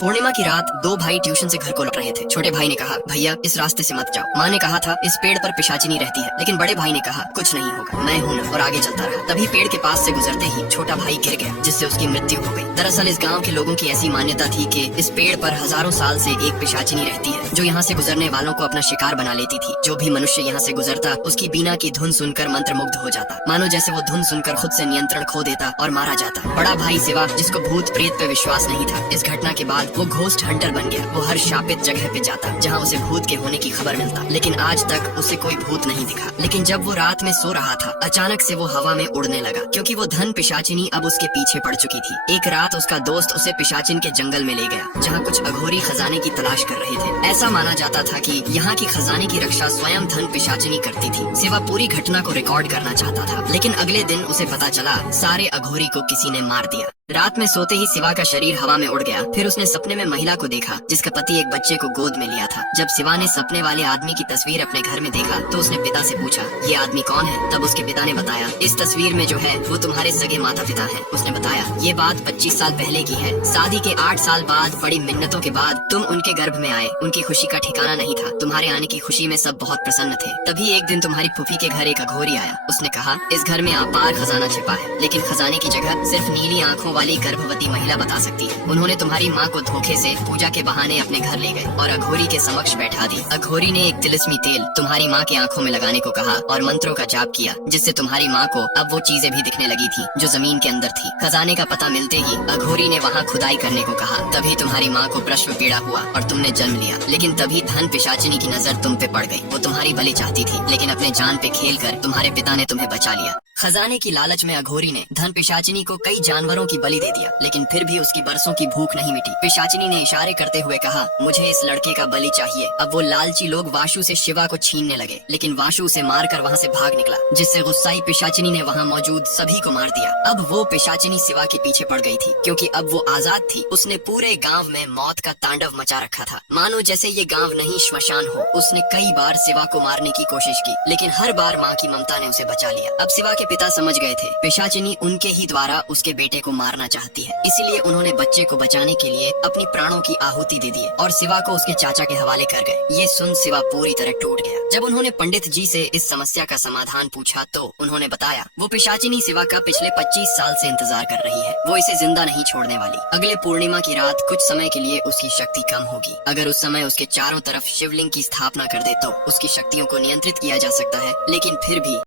पूर्णिमा की रात दो भाई ट्यूशन से घर को लौट रहे थे। छोटे भाई ने कहा, भैया इस रास्ते से मत जाओ। माँ ने कहा था इस पेड़ पर पिशाचिनी रहती है, लेकिन बड़े भाई ने कहा कुछ नहीं होगा, मैं हूँ ना, और आगे चलता रहा। तभी पेड़ के पास से गुजरते ही छोटा भाई गिर गया, जिससे उसकी मृत्यु हो गई। दरअसल इस गाँव के लोगों की ऐसी मान्यता थी कि इस पेड़ पर हजारों साल से एक पिशाचिनी रहती है, जो यहाँ से गुजरने वालों को अपना शिकार बना लेती थी। जो भी मनुष्य यहाँ से गुजरता उसकी बीना की धुन सुनकर मंत्रमुग्ध हो जाता, मानो जैसे वो धुन सुनकर खुद से नियंत्रण खो देता और मारा जाता। बड़ा भाई शिवा, जिसको भूत प्रेत पे विश्वास नहीं था, इस घटना के बाद वो घोस्ट हंटर बन गया। वो हर शापित जगह पे जाता जहाँ उसे भूत के होने की खबर मिलता, लेकिन आज तक उसे कोई भूत नहीं दिखा। लेकिन जब वो रात में सो रहा था, अचानक से वो हवा में उड़ने लगा, क्योंकि वो धन पिशाचिनी अब उसके पीछे पड़ चुकी थी। एक रात उसका दोस्त उसे पिशाचिन के जंगल में ले गया, जहाँ कुछ अघोरी खजाने की तलाश कर रहे थे। ऐसा माना जाता था कि यहाँ की खजाने की रक्षा स्वयं धन पिशाचिनी करती थी। सिवा पूरी घटना को रिकॉर्ड करना चाहता था, लेकिन अगले दिन उसे पता चला सारे अघोरी को किसी ने मार दिया। रात में सोते ही सिवा का शरीर हवा में उड़ गया। फिर उसने सपने में महिला को देखा, जिसका पति एक बच्चे को गोद में लिया था। जब सिवा ने सपने वाले आदमी की तस्वीर अपने घर में देखा, तो उसने पिता से पूछा, ये आदमी कौन है? तब उसके पिता ने बताया, इस तस्वीर में जो है वो तुम्हारे सगे माता पिता हैं। उसने बताया, ये बात 25 साल पहले की है। शादी के 8 साल बाद बड़ी मिन्नतों के बाद तुम उनके गर्भ में आए। उनकी खुशी का ठिकाना नहीं था। तुम्हारे आने की खुशी में सब बहुत प्रसन्न थे। तभी एक दिन तुम्हारी फूफी के घर एक अघोरी आया। उसने कहा, इस घर में अपार खजाना छिपा है, लेकिन खजाने की जगह सिर्फ नीली आंखों वाली गर्भवती महिला बता सकती है। उन्होंने तुम्हारी माँ को धोखे से पूजा के बहाने अपने घर ले गए और अघोरी के समक्ष बैठा दी। अघोरी ने एक तिलिस्मी तेल तुम्हारी माँ की आंखों में लगाने को कहा और मंत्रों का जाप किया, जिससे तुम्हारी माँ को अब वो चीजें भी दिखने लगी थी जो जमीन के अंदर थी। खजाने का पता मिलते ही अघोरी ने वहाँ खुदाई करने को कहा। तभी तुम्हारी माँ को प्रसव पीड़ा हुआ और तुमने जन्म लिया। लेकिन तभी धन पिशाचिनी की नजर तुम पे पड़ गई। वो तुम्हारी बलि चाहती थी, लेकिन अपने जान पे खेल कर तुम्हारे पिता ने तुम्हें बचा लिया। खजाने की लालच में अघोरी ने धन पिशाचिनी को कई जानवरों की बलि दे दिया, लेकिन फिर भी उसकी बरसों की भूख नहीं मिटी। पिशाचिनी ने इशारे करते हुए कहा, मुझे इस लड़के का बलि चाहिए। अब वो लालची लोग वाशु से शिवा को छीनने लगे, लेकिन वाशु उसे मारकर वहाँ से भाग निकला, जिससे गुस्साई पिशाचिनी ने वहाँ मौजूद सभी को मार दिया। अब वो पिशाचिनी शिवा के पीछे पड़ गई थी, क्योंकि अब वो आजाद थी। उसने पूरे गाँव में मौत का तांडव मचा रखा था, मानो जैसे ये गाँव नहीं श्मशान हो। उसने कई बार शिवा को मारने की कोशिश की, लेकिन हर बार माँ की ममता ने उसे बचा लिया। अब शिवा के पिता समझ गए थे पिशाचिनी उनके ही द्वारा उसके बेटे को मारना चाहती है, इसीलिए उन्होंने बच्चे को बचाने के लिए अपनी प्राणों की आहुति दे दी और शिवा को उसके चाचा के हवाले कर गए। ये सुन शिवा पूरी तरह टूट गया। जब उन्होंने पंडित जी से इस समस्या का समाधान पूछा, तो उन्होंने बताया, वो पिशाचिनी शिवा का पिछले 25 साल से इंतजार कर रही है। वो इसे जिंदा नहीं छोड़ने वाली। अगले पूर्णिमा की रात कुछ समय के लिए उसकी शक्ति कम होगी। अगर उस समय उसके चारों तरफ शिवलिंग की स्थापना कर दे, तो उसकी शक्तियों को नियंत्रित किया जा सकता है, लेकिन फिर भी